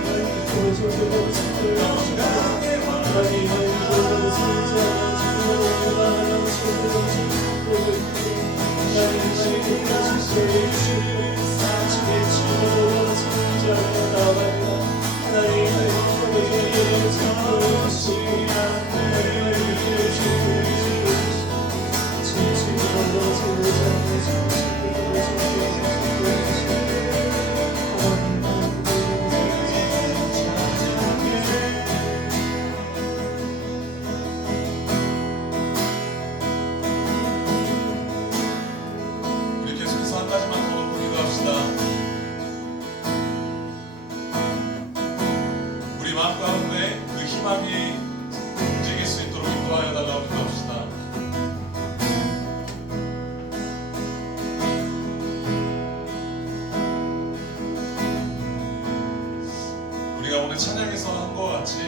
찬양에서 한 것 같이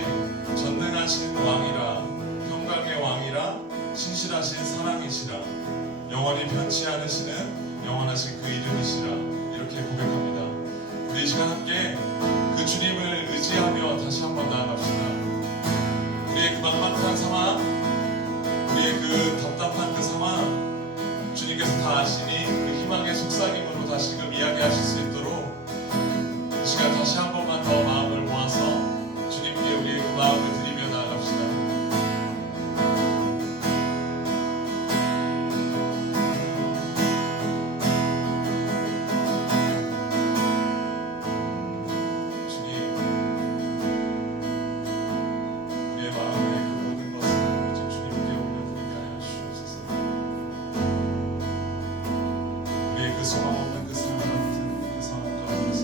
전능하신 왕이라, 평강의 왕이라, 신실하신 사랑이시라, 영원히 변치 않으시는 영원하신 그 이름이시라, 이렇게 고백합니다. 우리 이 시간 함께 그 주님을 의지하며 다시 한번 나아갑시다. 우리의 그 막막한 상황, 우리의 그 답답한 그 상황, 주님께서 다 아시니 그 희망의 속삭임으로 다시금 이야기하실 수 있도록 이 시간 다시 한 번만 더 마음을 모아서 주님께 우리의 그 마음을 드리며 나아갑시다. 주님, 우리의 마음의 그 모든 것을 오직 주님께 올려드리게 하여 주옵소서. 우리의 그 소망 없는 그 삶 같은 그 상황 가운데서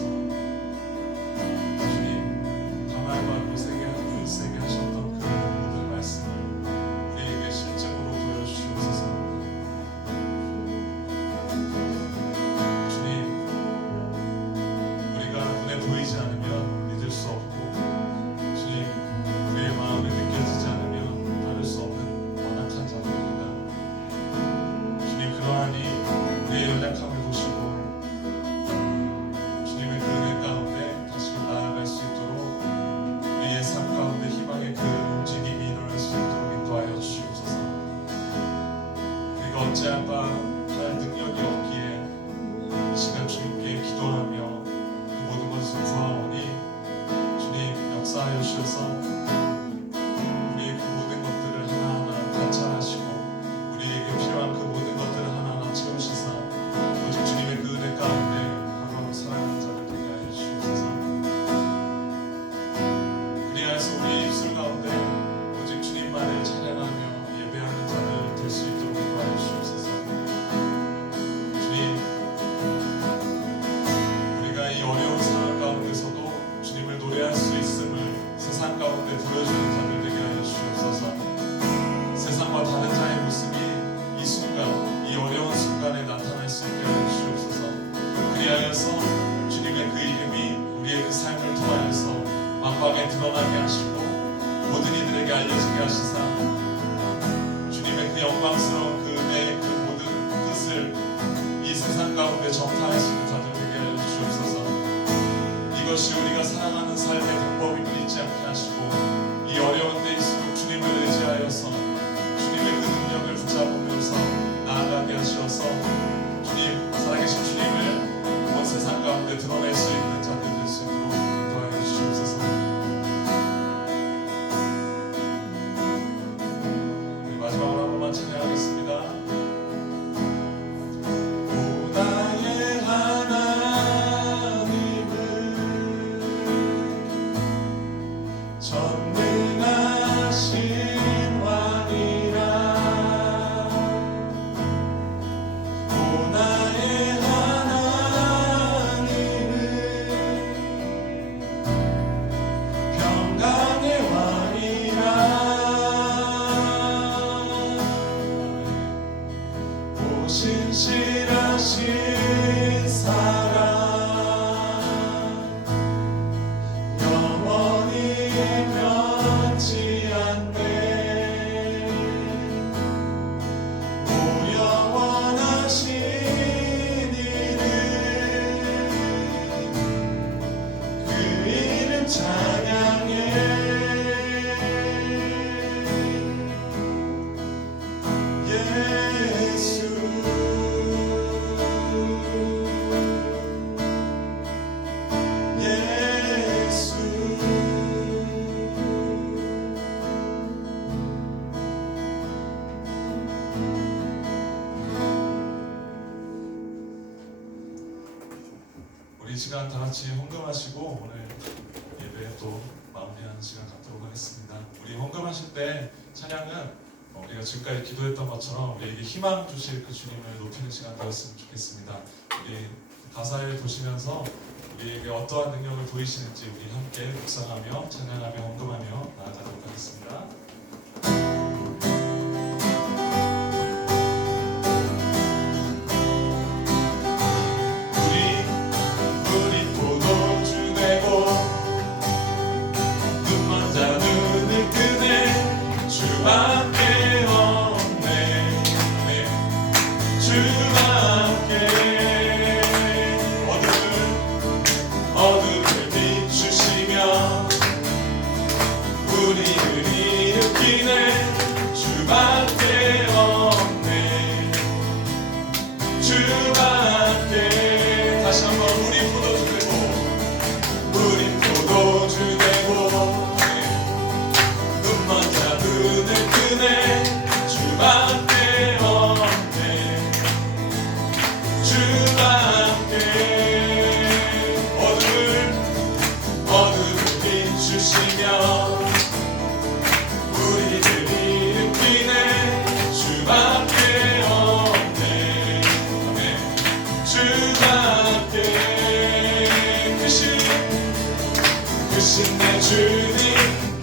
주님, 가말과 물세게 하셨던 그 모든 말씀을 우리에게 실제로 보여주시옵소서. 주님, 우리가 눈에 보이지 않으면 믿을 수 없고, 주님, 우리의 마음에 느껴지지 않으면 다를 수 없는 완악한 자들입니다. 주님, 그러하니 우리의 연약함을 보시고 주님의 그 은혜 가운데 다시금 나아갈 수 있도록 우리의 삶 가운데 희망의 그 움직임이 일어날 수 있도록 인도하여 주시옵소서. 우리가 어찌할 바 할 능력이 없기에 이 시간 주님께 기도하며 그 모든 것을 구하오니 주님 역사하여 주셔서 우리의 그 모든 것들을 하나하나 관찰하시고 우리에게 필요한 그 모든 것들을 하나하나 채우시사 오직 주님의 그 은혜 가운데 하루하루 살아가는 자들 되게 하여 주시옵소서. 그리하여서 우리 입술 가운데 오직 주님만을 찬양하며 예배하는 자들 될 수 있도록 인도하여 주시옵소서. 주님, 우리가 이 어려운 상황 가운데서도 주님을 노래할 수 있음을 세상 가운데 보여주는 자들 되게 하여 주시옵소서. 세상과 다른 자의 모습이 이 순간, 이 어려운 순간에 나타날 수 있게 하여 주시옵소서. 그리하여서 주님의 그 이름이 우리의 그 삶을 통하여서 만방에 드러나게 하시고 모든 이들에게 알려지게 하시사 주님의 그 영광스러운 그 은혜의 그 모든 뜻을 이 세상 가운데 전파할 수 있는 자들 되게 하여 주시옵소서. 이것이 우리가 사랑하는 삶의 방법임을 잊지 않게 하시고 이 어려운 때일수록 주님을 의지하여서 주님의 그 능력을 붙잡으면서 나아가게 하시어서 주님, 살아계신 주님을 온 세상 가운데 드러낼 수 있는 자들 될 수 있도록 인도하여 주시옵소서. 우리 마지막으로 한 번만 찬양하겠습니다. 오 나의 하나님은 전능하신 왕이라. 오 나의 하나님은 평강의 왕이라. 오 신실하신 사랑 영원히 변치 않네. 오 영원하신 이름, 그 이름 찬양해. 예수, 예수. 우리 이 시간 다 같이 헌금하시고 오늘 예배 또 마무리하는 시간 갖도록 하겠습니다. 우리 헌금하실 때 찬양은 우리가 지금까지 기도했던 것처럼 우리에게 희망 주실 그 주님을 높이는 시간 되었으면 좋겠습니다. 우리 가사를 보시면서 우리에게 어떠한 능력을 보이시는지 우리 함께 묵상하며 찬양하며 헌금하며 나아가도록 하겠습니다. 우리 포도주 되고 주밖에 어둠을 비추시며 우리를 일으키네 주밖에 없네 주밖에 다시 한번 우리 포도주 되고 눈먼 자분을 크네 주밖에 없네 주밖에 어둠을 비추시며 우리를 일으키네 주밖에 없네 주밖에 크신 내 주님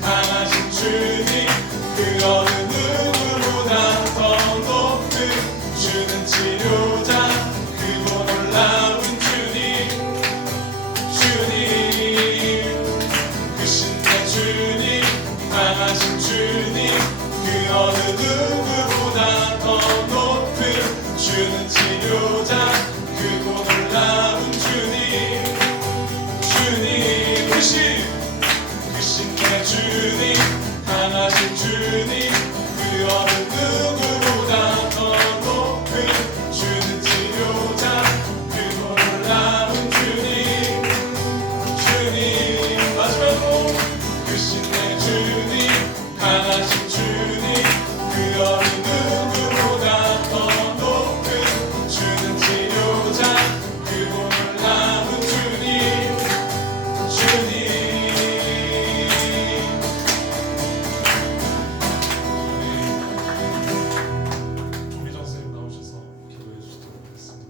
강하신 주님 그 어느 누구보다 더 높은 주는 치료자 그고 놀라운 주님 크신 내 주님 강하신 주님 그 어느 누구보다 더 높은 주는 치료자 그고 놀라운 주님 크신 내 주님 강하신 주님 그 어느 누구보다 더 높은 주는 치료자 그고 놀라운 주님 마지막으로 크신 내 주님 강하신 주님 그 어느 누구보다 더 높은 주는 치료자 그고 놀라운 주님 조미정 선생님 나오셔서 기도해 주시도록 하겠습니다.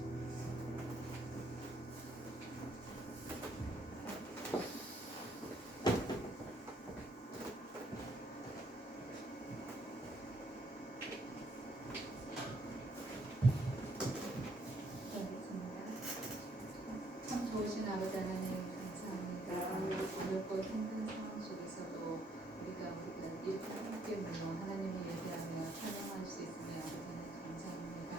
참 좋으신 아버지 하나님 감사합니다. 어렵고 힘든 상황 속에서도 우리가 이렇게 함께 모여 하나님을 예배하며 찬양할 수 있으며 아버지는 감사합니다.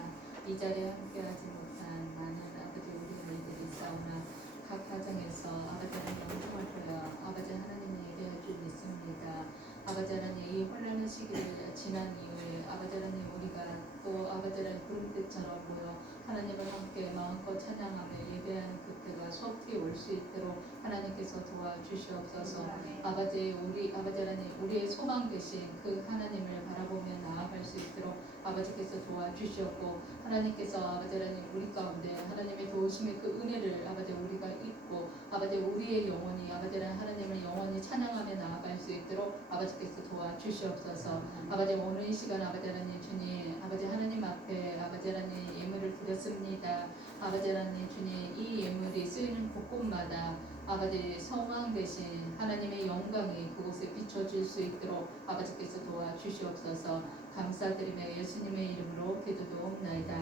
이 자리에 함께하지 못한 많은 아버지 우리 아이들이 싸우나 각 가정에서 아버지 하나님 영광을 돌려 아버지 하나님을 예배할 줄 믿습니다. 아버지 하나님 이 혼란의 시기를 지난 이후에 아버지 하나님 우리가 또 아버지 하나님 구름대처럼 모여 하나님을 함께 마음껏 찬양하며 예배하는 그때가 속히 올 수 있도록 하나님께서 도와주시옵소서. 아버지 하나님 우리의 소망 되신 그 하나님을 바라보며 나아갈 수 있도록 아버지께서 도와주시옵고 하나님께서 아버지 하나님 우리 가운데 하나님의 도우심의 그 은혜를 아버지 우리가 잊고 아버지 우리의 영혼이 아버지 하나님을 영원히 찬양하며 나아갈 수 있도록 아버지께서 도와주시옵소서. 아버지 오늘 이 시간 아버지 하나님 주님 아버지 하나님 앞에 아버지 하나님 예물을 드렸습니다. 아버지 하나님 주님 이 예물이 쓰이는 곳곳마다 아버지 성왕 대신 하나님의 영광이 그곳에 비춰질 수 있도록 아버지께서 도와주시옵소서. 감사드리며 예수님의 이름으로 기도드옵나이다.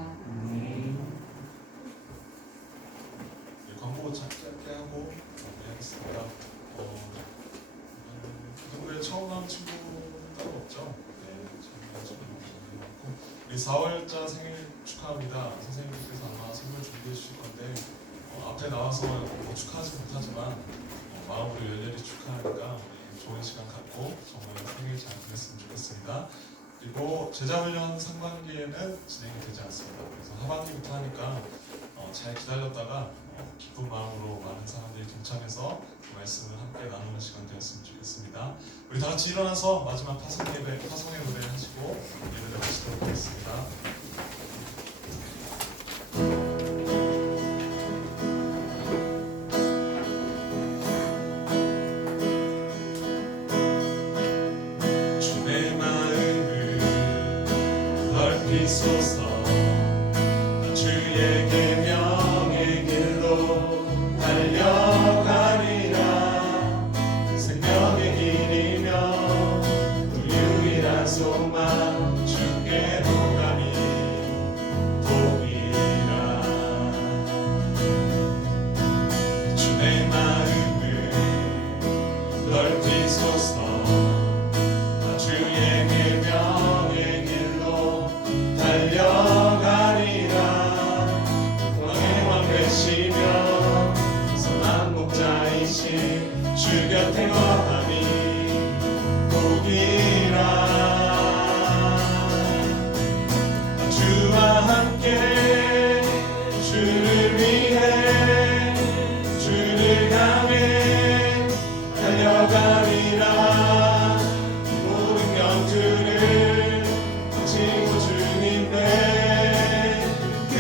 광고 짧게 하고 마무리하겠습니다. 동부에 처음 나온 친구 따로 없죠? 네, 처음 나온 친구 많고 우리 4월자 생일 축하합니다. 선생님께서 아마 선물 준비해 주실 건데 앞에 나와서 축하하지 못하지만 마음으로 열렬히 축하하니까 좋은 시간 갖고 정말 생일 잘 보냈으면 좋겠습니다. 그리고 제자훈련 상반기에는 진행이 되지 않습니다. 그래서 하반기부터 하니까 잘 기다렸다가 기쁜 마음으로 많은 사람들이 동참해서 그 말씀을 함께 나누는 시간 되었으면 좋겠습니다. 우리 다 같이 일어나서 마지막 파송의 노래 하시고 예배를 마치도록 하겠습니다. 주의 마음을 넓히소서. 주의 계명의 길로 달려가리라. 생명의 길이며 또 유일한 소망 주께로 가니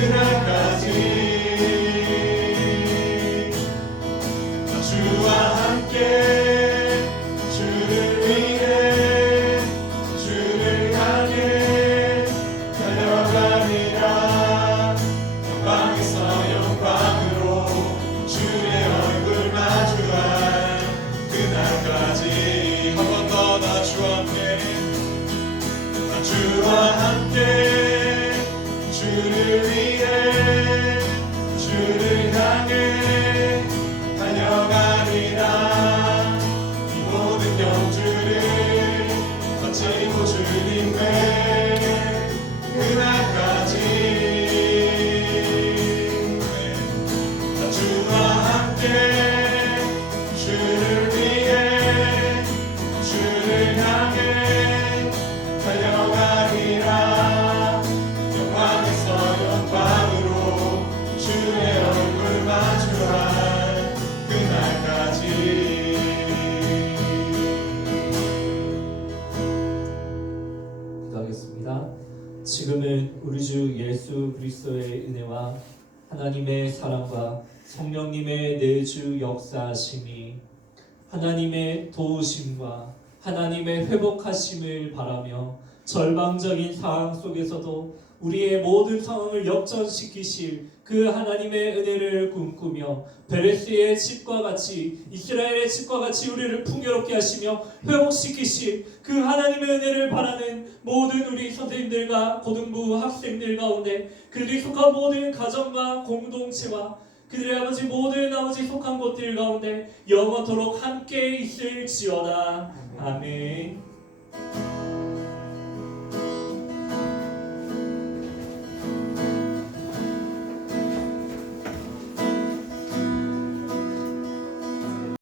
그날까지 나 주와 함께 주를 위해 주를 향해 달려가리라. 영광에서 영광으로 주의 얼굴 마주할 그날까지. 한 번 더 나 주와 함께 나 주와 함께 주를 위해 주를 향해 달려가리라. 이 모든 영주를 바치고 주님의 그날까지. 나 주와 함께 주를 위해 주를 향해 달려가리라. 영광에서 영광으로 주의 얼굴 마주할 그날까지. 기도하겠습니다. 지금은 우리 주 예수 그리스도의 은혜와 하나님의 사랑과 성령님의 내주 역사하심이 하나님의 도우심과 하나님의 회복하심을 바라며 절망적인 상황 속에서도 우리의 모든 상황을 역전시키실 그 하나님의 은혜를 꿈꾸며 베레스의 집과 같이 이스라엘의 집과 같이 우리를 풍요롭게 하시며 회복시키실 그 하나님의 은혜를 바라는 모든 우리 선생님들과 고등부 학생들 가운데 그들이 속한 모든 가정과 공동체와 그들의 아버지 모든 아버지 속한 곳들 가운데 영원토록 함께 있을지어다. 아멘.